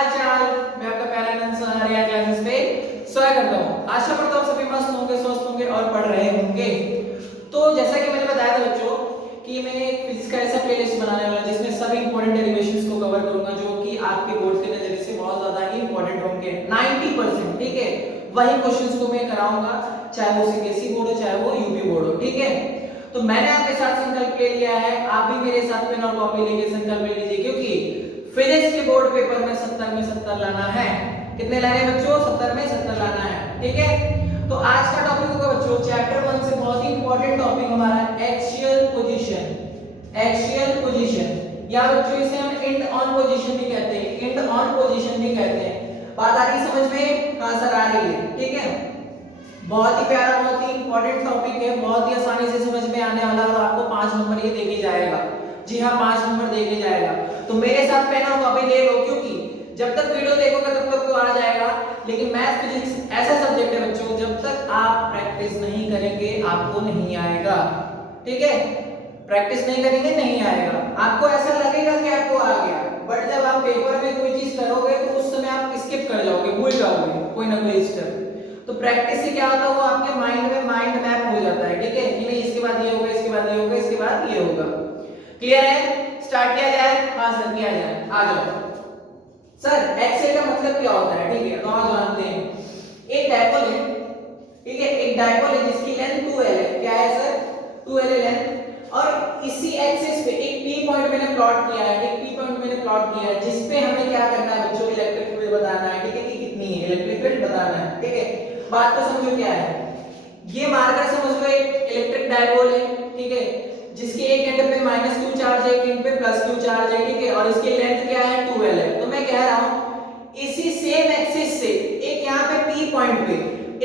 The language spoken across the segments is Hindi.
हाल चाल, मैं आपका प्यारा नंद सहारिया क्लासेस पे स्वागत करता हूँ। आशा करता हूँ सभी मस्त होंगे, स्वस्थ होंगे और पढ़ रहे होंगे। तो जैसा कि मैंने बताया था बच्चों कि मैं एक फिजिक्स का ऐसा प्लेलिस्ट बनाने वाला जिसमें सभी इंपॉर्टेंट डेरिवेशंस को कवर करूंगा जो कि आपके बोर्ड के नजरिए से बहुत ज्यादा ही इंपॉर्टेंट होंगे 90%। ठीक है, वही क्वेश्चंस को मैं कराऊंगा, चाहे वो सीबीएसई बोर्ड हो चाहे वो यूपी बोर्ड हो। ठीक है, तो मैंने आपके साथ संकल्प ले लिया है, आप भी मेरे साथ पेन और कॉपी लेके संकल्प ले लीजिए, क्योंकि फिजिक्स के बोर्ड पेपर में 70 में 70 लाना है। कितने लाने हैं बच्चों? 70 में 70 लाना है। ठीक है, तो आज का टॉपिक होगा बच्चों चैप्टर 1 से बहुत ही इंपॉर्टेंट टॉपिक हमारा एक्सियल पोजीशन। एक्सियल पोजीशन या बच्चों इसे हम एंड ऑन पोजीशन भी कहते हैं, एंड ऑन पोजीशन भी कहते हैं। बात आ रही समझ में? हाँ सर आ रही है। ठीक है, बहुत ही प्यारा, बहुत ही इंपॉर्टेंट टॉपिक है, बहुत ही आसानी से समझ में आने वाला और आपको 5 नंबर ये देके जाएगा। जी हाँ, 5 नंबर देके जाएगा। तो मेरे साथ पेन और कॉपी ले लो, क्योंकि जब तक वीडियो देखोगे तब तक तो आ जाएगा, लेकिन मैथ फिजिक्स ऐसा सब्जेक्ट है बच्चों जब तक आप प्रैक्टिस नहीं करेंगे आपको नहीं आएगा। ठीक है, प्रैक्टिस नहीं करेंगे नहीं आएगा। आपको ऐसा लगेगा कि आपको आ गया, बट जब आप पेपर में कोई चीज करोगे तो उस समय आप स्किप कर जाओगे, भूल जाओगे कोई ना कोई स्टेप। तो प्रैक्टिस से क्या होता है, वो आपके माइंड में माइंड मैप हो जाता है। ठीक है, कि नहीं इसके बाद ये होगा, इसके बाद ये होगा, इसके बाद ये होगा। क्लियर है? स्टार्ट किया जाए? हाँ सर किया जाए, आ जाओ। सर एक्सेल का मतलब क्या होता है? ठीक है, तो आज जानते हैं। एक डायपोल है, ठीक है, एक डायपोल है जिसकी लेंथ 2l है। क्या है सर? 2l है लेंथ। और इसी एक्सिस पे एक P पॉइंट मैंने प्लॉट किया है, एक P पॉइंट मैंने प्लॉट किया है जिस पे हमें क्या करना है बच्चों, इलेक्ट्रिक फील्ड बताना है। ठीक है, कि कितनी है इलेक्ट्रिक फील्ड बताना है। ठीक है, बात को समझो क्या है। ये मार्कर समझ लो एक इलेक्ट्रिक डायपोल है, ठीक है, जिसके एक एंड पे -q चार्ज है, एक एंड पे +q चार्ज है। ठीक है, और इसकी लेंथ क्या है? 2l है। तो मैं कह रहा हूं इसी सेम एक्सिस से एक यहां पे P पॉइंट पे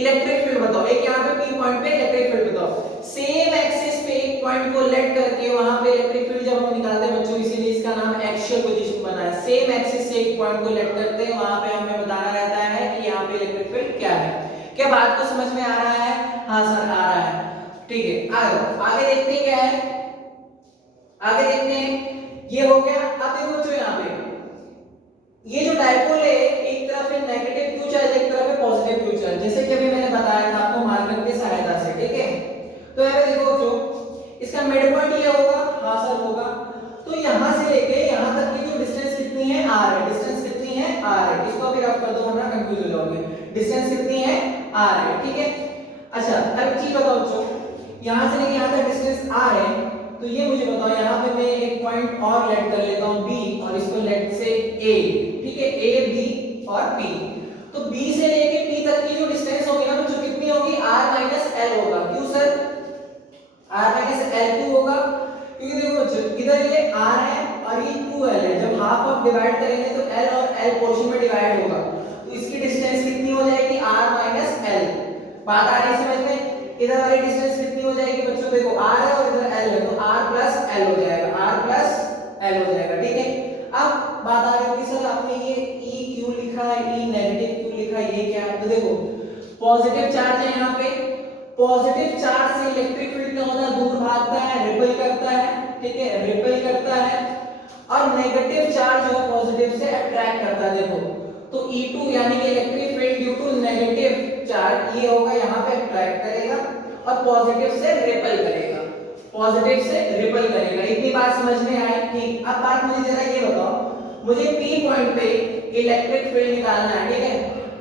इलेक्ट्रिक फील्ड बताओ, एक यहां पे P पॉइंट पे इलेक्ट्रिक फील्ड बताओ। सेम एक्सिस पे एक पॉइंट को लेट करके वहां पे इलेक्ट्रिक फील्ड जब हम निकालते हैं बच्चों, इसीलिए इसका नाम एक्सियल पोजीशन बना है। सेम एक्सिस से एक पॉइंट को लेट करते हैं, वहां पे हमें बताना रहता है कि यहां पे इलेक्ट्रिक फील्ड क्या है। क्या बात को समझ में आ रहा है? हाँ सर आ रहा है। ठीक है, आगे देखते हैं क्या है, आगे देखते हैं। ये हो गया। अब देखो बच्चों यहाँ पे ये जो डायपोल है एक तरफ है नेगेटिव क्यू चार्ज, एक तरफ है पॉजिटिव क्यू चार्ज, जैसे कि अभी मैंने बताया था आपको मार्कर की सहायता से। ठीक है, तो यहाँ पे देखो बच्चों इसका मिड पॉइंट ये होगा। हाँ सर होगा। तो यहाँ से लेके यहाँ तक की जो डिस्टेंस कितनी है? r है। डिस्टेंस कितनी है? r है। इसको अभी रफ कर दो वरना कंफ्यूज हो जाओगे। डिस्टेंस कितनी है? r है। ठीक है, अच्छा अब एक चीज बताओ बच्चों, यहाँ से लेके यहाँ तक डिस्टेंस r है, तो ये मुझे बताओ यहाँ पे मैं एक पॉइंट और लेट कर लेता हूँ B और इसको लेट से A। ठीक है, A B और P। तो B से लेके P तक की जो डिस्टेंस होगी ना बच्चों कितनी होगी? r - l होगा। क्यों सर r - l क्यों होगा? क्योंकि देखो बच्चों इधर ये r है और ये 2l है, जब हाफ ऑफ डिवाइड करेंगे तो l और l पोर्शन में डिवाइड होगा, तो इसकी डिस्टेंस कितनी हो जाएगी? r - l। बात आ रही समझ में? इधर वाली डिस्टेंस कितनी हो जाएगी बच्चों? देखो r है और इधर l है, तो r प्लस l हो जाएगा, r प्लस l हो जाएगा। ठीक है, अब बात आ रही है सर आपने ये e क्यों लिखा है, e नेगेटिव क्यों लिखा है, ये क्या है? तो देखो पॉजिटिव चार्ज है यहाँ पे, पॉजिटिव चार्ज से इलेक्ट्रिक फील्ड क्या होता है? दूर भागता है, रिपेल करता है। ठीक है, रिपेल करता है। और नेगेटिव चार्ज जो पॉजिटिव से अट्रैक्ट करता है। देखो तो E2 यानी कि electric field due to negative charge ये होगा, यहाँ पे अट्रैक्ट करेगा और पॉजिटिव से रिपेल करेगा, पॉजिटिव से रिपेल करेगा। इतनी बात समझ में आई? ठीक, अब बात मुझे जरा ये बताओ, मुझे P पॉइंट पे इलेक्ट्रिक फील्ड निकालना है। ठीक है,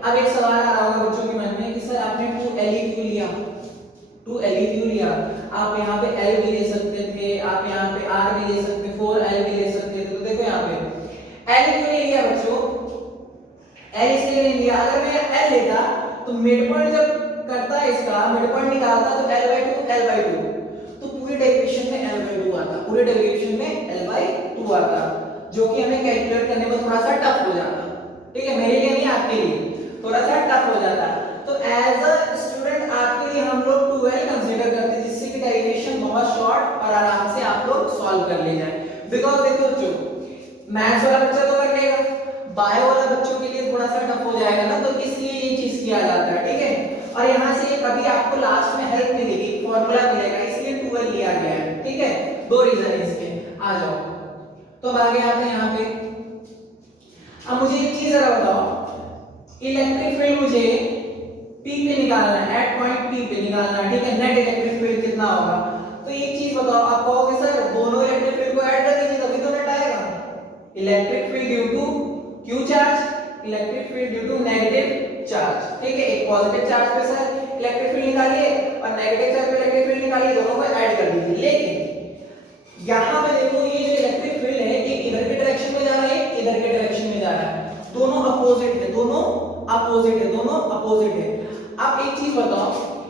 अब एक सवाल आ रहा होगा बच्चों के मन में कि सर आपने 2Le क्यों लिया, 2Le क्यों लिया? आप यहाँ पे L भी ले सकते थे, आप यहाँ पे R भी ले सकते, 4L भी ले सकते थे। तो देखो यहाँ पे L क्यों नहीं लिया बच्चों? L इसलिए नहीं लिया, अगर मैं L लेता तो मिड पॉइंट जब करता है इसका मिड पॉइंट निकालता तो L/2 तो पूरी डेरिवेशन में L/2 आता, पूरे डेरिवेशन में L/2 आता, जो कि हमें कैलकुलेट करने में थोड़ा सा टफ हो जाता। ठीक है, मेरे लिए नहीं आपके लिए थोड़ा सा टफ हो जाता। तो एज अ स्टूडेंट आपके लिए हम लोग 2L कंसीडर करते हैं, जिससे कि डेरिवेशन बहुत शॉर्ट और आराम से आप लोग सॉल्व कर ले जाए। बिकॉज देखो जो मैथ्स वाला बच्चा तो कर लेगा, बायो वाला बच्चों के लिए थोड़ा सा टफ हो जाएगा ना, तो इसलिए ये चीज किया जाता है। ठीक है, और यहाँ से कभी आपको लास्ट में हेल्प मिलेगी, फॉर्मूला मिलेगा, इसलिए 2L लिया गया है। ठीक है, दो रीजन है इसके। आ जाओ तो अब आगे आते हैं यहाँ पे। अब मुझे एक चीज जरा बताओ, इलेक्ट्रिक फील्ड मुझे P पे निकालना है, एट पॉइंट P पे निकालना है, ठीक है। नेट इलेक्ट्रिक फील्ड कितना होगा? तो एक चीज बताओ, आप कहोगे सर दोनों इलेक्ट्रिक फील्ड को ऐड कर दीजिए तभी तो नेट आएगा। Electric field due to Q charge, electric field due to negative charge, ठीक है। एक पॉजिटिव चार्ज पे सर इलेक्ट्रिक फील्ड निकालिए और नेगेटिव चार्ज पे इलेक्ट्रिक फील्ड निकालिए, दोनों को ऐड कर दीजिए। लेकिन यहां पे देखो ये जो इलेक्ट्रिक फील्ड है एक इधर के डायरेक्शन में जा रहा है, एक इधर के डायरेक्शन में जा रहा है, दोनों अपोजिट है, दोनों अपोजिट है, दोनों अपोजिट है। अब एक चीज बताओ,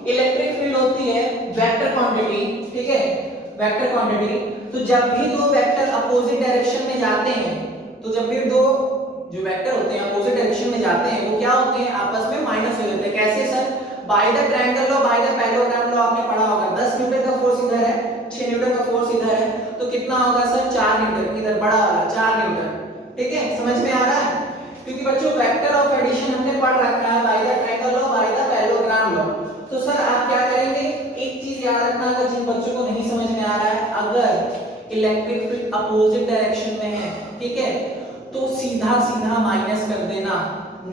इलेक्ट्रिक फील्ड होती है वेक्टर क्वांटिटी, ठीक है, वेक्टर क्वांटिटी। तो जब भी दो वेक्टर अपोजिट डायरेक्शन में जाते हैं, तो जब भी दो जो वेक्टर होते हैं अपोजिट डायरेक्शन में जाते हैं वो क्या होते हैं, आपस में माइनस हो जाते हैं। कैसे sir? By the triangle law, by the parallelogram law आपने पढ़ा होगा। 10 न्यूटन का फोर्स इधर है, 6 न्यूटन का फोर्स इधर है, तो कितना होगा सर? 4 न्यूटन, इधर बड़ा वाला 4 न्यूटन, ठीक है। समझ में आ रहा है? क्योंकि बच्चों वेक्टर ऑफ एडिशन हमने पढ़ रखा है, by the triangle law, by the parallelogram law. तो सर आप क्या करेंगे, एक चीज याद रखना, अगर जिन बच्चों को नहीं समझ में आ रहा है, अगर इलेक्ट्रिक फील्ड अपोजिट डायरेक्शन में है, ठीक है, तो सीधा सीधा माइनस कर देना,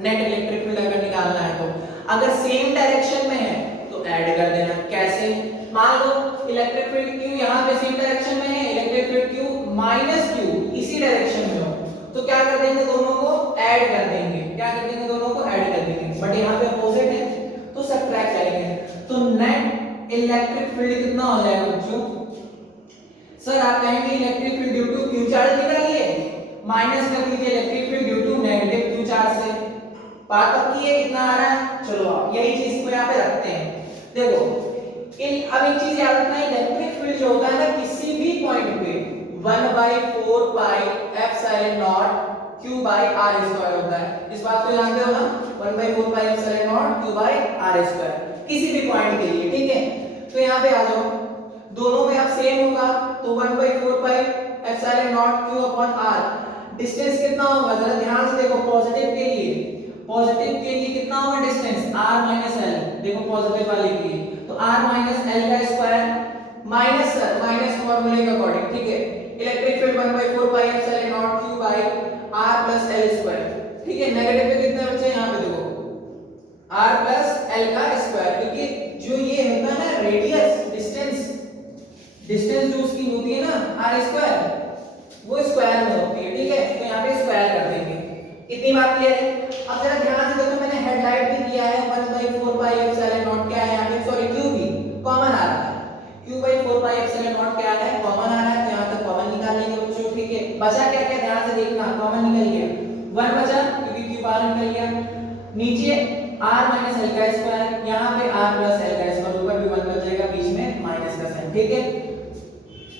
नेट इलेक्ट्रिक फील्ड अगर निकालना है तो। अगर सेम डायरेक्शन में है तो ऐड कर देना। कैसे? मान लो इलेक्ट्रिक फील्ड Q यहाँ पे सेम डायरेक्शन में है, electric field Q minus Q इसी डायरेक्शन में हो, तो क्या कर देंगे, दोनों को ऐड कर देंगे। क्या कर देंगे? दोनों को ऐड कर देंगे। बट यहाँ पे अपोजिट है तो सबट्रैक्ट करेंगे, तो नेट इलेक्ट्रिक फील्ड कितना हो जाएगा बच्चों? सर आप कहेंगे electric field due to Q charge निकालिए, माइनस कर दीजिए electric field due to negative Q charge से। बात पक्की है? कितना आ रहा है? चलो आप यही चीज को यहाँ पे रखते हैं। देखो अब एक चीज याद रखना, इलेक्ट्रिक फील्ड जो होता है ना किसी भी पॉइंट पे 1/4 pi epsilon naught q by r square होता है। इस बात को जानते हो ना? 1/4 pi epsilon naught q by r square किसी भी पॉइंट के लिए, ठीक है। तो यहाँ पे आ जाओ, दोनों में अब सेम होगा तो 1/4 pi epsilon naught q upon r। Distance कितना होगा जरा ध्यान से देखो, पॉजिटिव के लिए कितना होगा डिस्टेंस? r - l। देखो पॉजिटिव वाले के लिए तो r - l का स्क्वायर माइनस सर माइनस फार्मूले के अकॉर्डिंग, ठीक है। Electric field 1/4 pi epsilon naught q by r plus l square, ठीक है। नेगेटिव पे कितने बचे यहाँ पे देखो r प्लस l का स्क्वायर, क्योंकि जो ये होता है ना रेडियस डिस्टेंस जो उसकी होती है ना r स्क्वायर, वो स्क्वायर में होती है, ठीक है। तो यहाँ पे स्क्वायर कर देंगे। इतनी बात क्लियर है? अब जरा ध्यान से देखो, मैंने हेडलाइट भी किया है 1/4 पाई एप्सिलॉन नॉट क्या है यहाँ पे, सॉरी q भी कॉमन आ रहा है, q/4 पाई एप्सिलॉन नॉट क्या है, कॉमन आ रहा है, तो यहाँ तक कॉमन निकाल लेंगे बच्चों, ठीक है। बचा क्या क्या ध्यान से देखना, कॉमन निकल गया 1 बचा क्योंकि q बाहर निकल गया, नीचे r - l का स्क्वायर, यहाँ पे r + l का स्क्वायर, ऊपर भी 1 बच जाएगा, बीच में माइनस का साइन, ठीक है।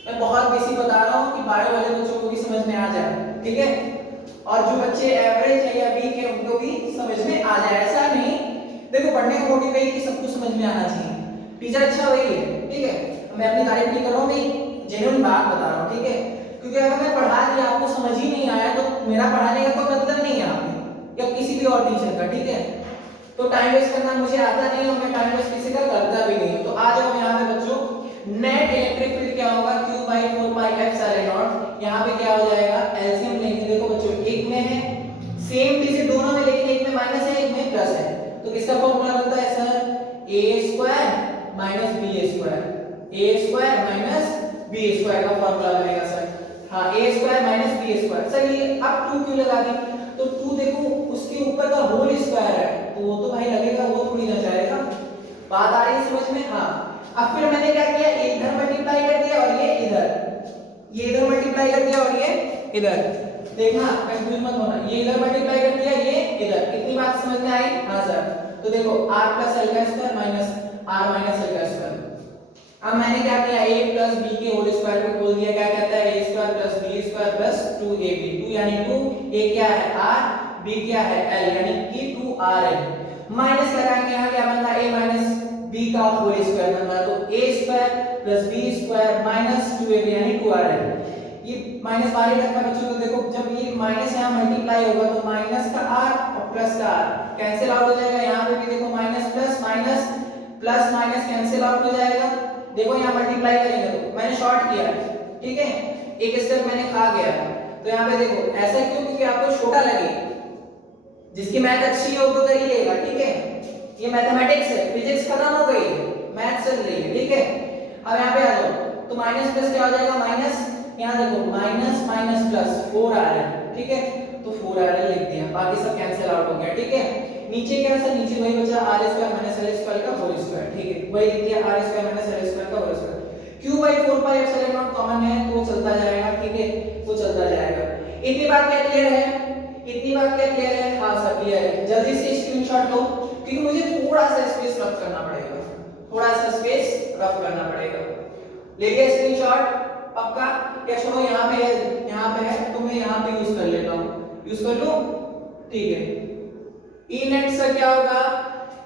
मैं बहुत बेसिक बता रहा हूँ कि बायो वाले बच्चों को भी समझ में आ जाए, ठीक है। और जो बच्चे एवरेज है या वीक है उनको भी समझ में आ जाए, ऐसा नहीं। देखो पढ़ने का मोटिव है कि सबको समझ में आना चाहिए, टीचर अच्छा वही है, ठीक है। मैं अपनी तारीफ नहीं कर रहा हूँ, मैं जेन्युइन बात बता रहा हूँ, ठीक है। क्योंकि अगर मैं पढ़ा दिया आपको समझ ही नहीं आया तो मेरा पढ़ाने का कोई मतलब नहीं है आपके या किसी भी और टीचर का, ठीक है। तो टाइम वेस्ट करना मुझे आता नहीं और मैं टाइम वेस्ट किसी का करता भी नहीं। तो आ जाओ यहाँ पे बच्चों, नेट इलेक्ट्रिक फील्ड क्या होगा, q/4 पाई एप्सिलॉन नॉट, यहाँ पे क्या हो जाएगा, एलसीएम लेंगे। देखो बच्चों एक में है सेम डिजिट दोनों में, लेकिन एक में माइनस है एक में प्लस है, तो किसका फॉर्मूला बनता है सर, a² माइनस b² का फॉर्मूला बनेगा सर। हाँ a² माइनस b²। सर ये अब 2 क्यों लगा दी, तो 2 देखो उसके ऊपर का होल स्क्वायर है तो वो तो भाई लगेगा, वो थोड़ी ना जाएगा। बात आ रही है समझ में? हाँ। अब फिर मैंने क्या किया, ये इधर मल्टीप्लाई कर दिया और ये इधर मल्टीप्लाई कर दिया और ये इधर, देखना कंफ्यूज मत होना, ये इधर मल्टीप्लाई कर दिया ये इधर। इतनी बात समझ में आई? हाँ सर। तो देखो r + l का स्क्वायर माइनस r - l का स्क्वायर। अब मैंने क्या किया, a + b के होल स्क्वायर को खोल दिया, क्या कहता है a² + b² + 2ab। 2 यानी 2, a क्या है r, b क्या है l, यानी कि 2rl। माइनस लगाएंगे, यहाँ क्या बनता है, a - b का होल स्क्वायर बनता है, तो a² + b² - 2ab यानी 2rl। ये माइनस बाहर ही रखा बच्चों, तो देखो जब ये माइनस यहाँ मल्टीप्लाई होगा तो माइनस का r और प्लस का r कैंसिल आउट हो जाएगा। यहाँ पे भी देखो minus plus minus cancel out हो जाएगा। देखो यहाँ मल्टीप्लाई करेंगे तो मैंने शॉर्ट किया है, ठीक है, एक स्टेप मैंने खा गया। तो यहाँ पे देखो ऐसा क्यों, क्योंकि आपको छोटा लगे, जिसकी मैथ अच्छी हो तो कर ही लेगा, ठीक है। ये मैथमेटिक्स है, फिजिक्स खत्म हो गई, मैथ चल रही है, ठीक है। अब यहाँ पे आ जाओ, तो माइनस प्लस क्या हो जाएगा, माइनस, यहाँ देखो माइनस माइनस प्लस 4rl, ठीक है। तो 4rl लिख दिया, बाकी सब कैंसिल आउट हो गया, ठीक है। नीचे क्या सर, नीचे वही बचा r square minus l square का होल स्क्वायर, ठीक है, वही लिख दिया r square minus l square का whole square. q by 4 pi epsilon nought common है तो चलता जाएगा, ठीक है, वो चलता जाएगा। इतनी बात क्या क्लियर है, इतनी बात क्या क्लियर है, हाँ सब क्लियर है। जल्दी से स्क्रीनशॉट लो, क्योंकि मुझे थोड़ा सा स्पेस रफ करना पड़ेगा, थोड़ा सा स्पेस रफ करना पड़ेगा। ले लिया स्क्रीनशॉट पक्का, या छोड़ो यहाँ पे है, यहाँ पे है तो मैं यहाँ पे यूज कर लेता हूँ, यूज कर लूं, ठीक है। ई नेट से क्या होगा,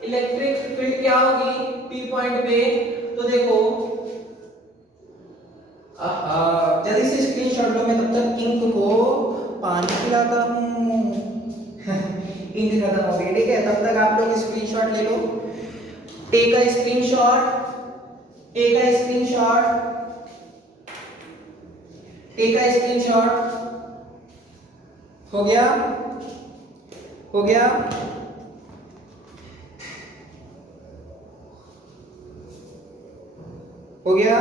इलेक्ट्रिक फील्ड क्या होगी पी पॉइंट पे, तो देखो जल्दी से स्क्रीनशॉट लो, मैं तब तक इंक को पानी पिलाता हूँ। इंक खत्म हो गई, ठीक है, तब तक आप लोग स्क्रीनशॉट ले लो। Take a screenshot, take a screenshot, take a screenshot. हो गया, हो गया, हो गया,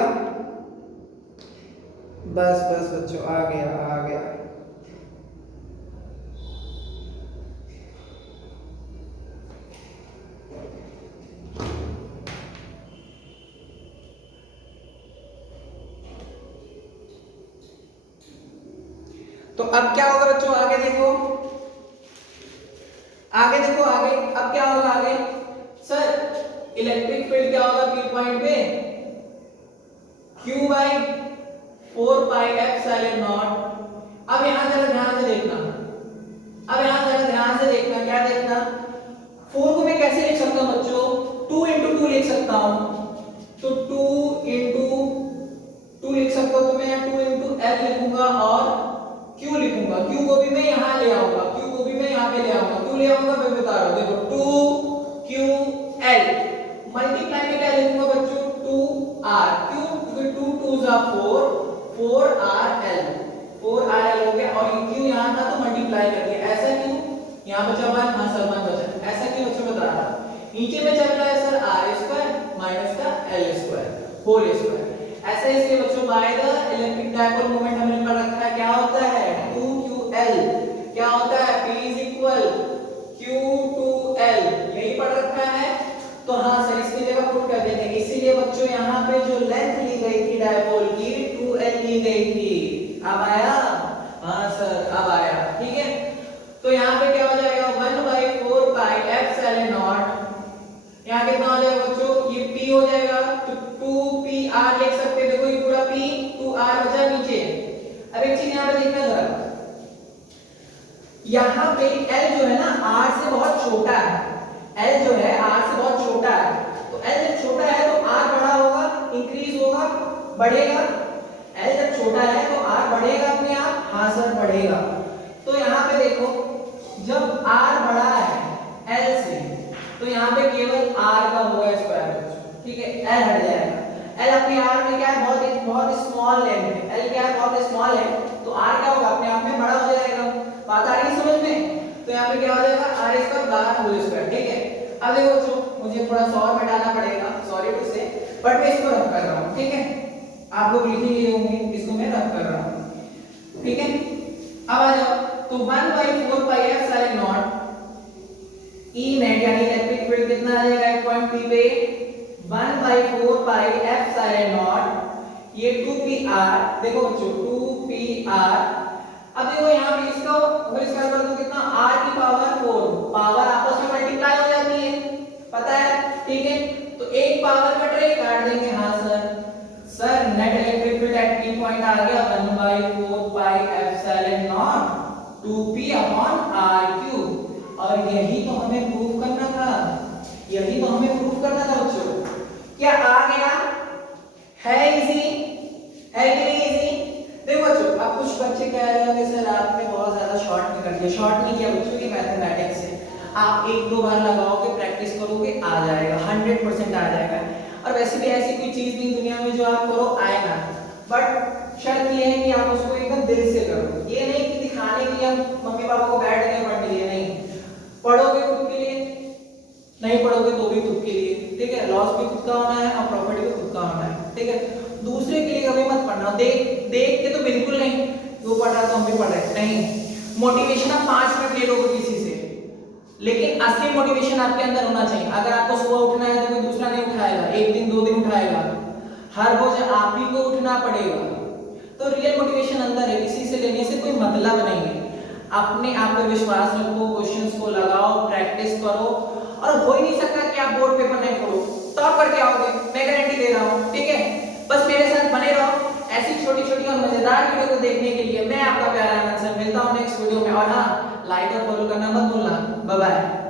बस बस बच्चों आ गया, आ गया। तो अब क्या होगा बच्चों, आगे देखो, आगे देखो, आगे अब क्या होगा, आगे सर इलेक्ट्रिक फील्ड क्या होगा पी पॉइंट पे, q by 4 pi epsilon not. अब यहां जरा ध्यान से देखना, अब यहां जरा ध्यान से देखना, क्या देखना, 4 को मैं कैसे लिख सकता हूं बच्चों, 2 into 2 लिख सकता हूं, तो 2 into 2 लिख सकता हूं, तो मैं 2 into l लिखूंगा और q लिखूंगा, q को भी मैं यहां ले आऊंगा, q को भी मैं यहां पे ले आऊंगा, क्यों ले आऊंगा मैं बता रहा हूं, देखो 2ql मल्टीप्लाई में क्या लिखूंगा बच्चों, 2r, क्यों, क्योंकि 2 2s are 4, 4rl, 4rl हो गया, और ये q यहां था तो मल्टीप्लाई कर दिया, ऐसा क्यों, यहां बचा 1, हां सर 1 बचा, ऐसा क्यों बच्चों बता रहा हूं, नीचे में चल रहा है सर r स्क्वायर माइनस का l स्क्वायर होल स्क्वायर, ऐसा इसलिए बच्चों by the electric dipole moment हमने पढ़ रखा है, क्या होता है 2ql, क्या होता है p is equal q2l, यही पढ़ रखा है। तो हाँ सर इसकी जगह पुट कर देते हैं, इसीलिए बच्चों यहाँ पे जो लेंथ ली गई थी डायपोल की 2l ली गई थी, अब आया, हाँ सर अब आया, ठीक है। तो यहाँ पे क्या हो जाएगा 1/4 पाई एप्सिलॉन नॉट, यहाँ कितना हो जाएगा बच्चों, ये p हो जाएगा, तो 2pr लिख सकते हैं, देखो ये पूरा p, 2r बचा नीचे। अब एक चीज यहाँ पे देखना जरा, यहाँ पे l जो है ना r से बहुत छोटा है, l जो है r से बहुत छोटा है, तो l जब छोटा है तो r बड़ा होगा, इंक्रीज होगा, बढ़ेगा, l जब छोटा है तो r बढ़ेगा अपने आप, हाँ सर बढ़ेगा। तो यहाँ पे देखो जब r बड़ा है l से, तो यहाँ पे केवल r का होगा स्क्वायर, ठीक है, l हट जाएगा, l अपने आप में क्या है, बहुत स्मॉल लेंथ है, l क्या है बहुत स्मॉल है, तो r क्या होगा अपने आप में बड़ा हो जाएगा, बात आ रही है समझ में। तो यहाँ पे क्या हो जाएगा r स्क्वायर बार होल स्क्वायर, ठीक है। अब देखो बच्चों मुझे थोड़ा सा और हटाना पड़ेगा, सॉरी टू से, बट मैं इसको रफ कर रहा हूँ, ठीक है, आप लोग लिख ही लिए होंगे, इसको मैं रफ कर रहा हूँ, ठीक है। अब आ जाओ, तो 1/4 pi epsilon not E net यानी इलेक्ट्रिक फील्ड कितना आ जाएगा एक पॉइंट P पे 1/4 पाई एप्सिलॉन नॉट, ये 2pr, देखो बच्चों 2pr। अब देखो यहाँ पे इसका होल स्क्वायर कर दो कितना, r की पावर 4, पावर आपस में मल्टीप्लाई हो जाती है, पता है, ठीक है। तो एक पावर कट रही, काट देंगे, हाँ sir net electric field at P point आ गया 1/4 pi epsilon nought 2p upon r cube. और यही तो हमें प्रूव करना था, यही तो हमें प्रूव करना था बच्चों, क्या आ गया, है इजी, है कि नहीं इजी। देखो बच्चों अब कुछ बच्चे कह रहे होंगे सर आपने बहुत ज्यादा शॉर्ट में कर दिया, शॉर्ट नहीं किया बच्चों, ये मैथमेटिक्स है, आप एक दो बार लगाओगे प्रैक्टिस करोगे आ जाएगा, 100% आ जाएगा। और वैसे भी ऐसी कोई चीज नहीं दुनिया में जो आप करो आएगा, बट शर्त ये है कि आप उसको एकदम दिल से करो, ये नहीं कि दिखाने के लिए हम मम्मी पापा को बैठ गए पढ़ने के लिए, नहीं, भी खुद का होना है और प्रॉफिट भी खुद का होना है, ठीक है। दूसरे के लिए कभी मत पढ़ना, देख देख के तो बिल्कुल नहीं, वो पढ़ रहा तो हम भी पढ़ रहे, नहीं। मोटिवेशन आप 5 मिनट ले लोगे किसी से, लेकिन असली मोटिवेशन आपके अंदर होना चाहिए। अगर आपको सुबह उठना है तो कोई दूसरा नहीं उठाएगा, एक दिन 2 दिन उठाएगा, हर रोज आप ही को उठना पड़ेगा। तो रियल मोटिवेशन अंदर है, किसी से लेने से कोई मतलब नहीं है। अपने आप पे विश्वास रखो, क्वेश्चंस को लगाओ, प्रैक्टिस करो, और हो ही नहीं सकता कि आप बोर्ड पेपर नहीं पढ़ो, टॉप करके आओगे, मैं गारंटी दे रहा हूँ, ठीक है। बस मेरे साथ बने रहो ऐसी छोटी छोटी और मजेदार वीडियो को देखने के लिए। मैं आपका प्यारा आनंद सर, मिलता हूँ नेक्स्ट वीडियो में, और हाँ, लाइक और फॉलो करना मत भूलना। Bye bye.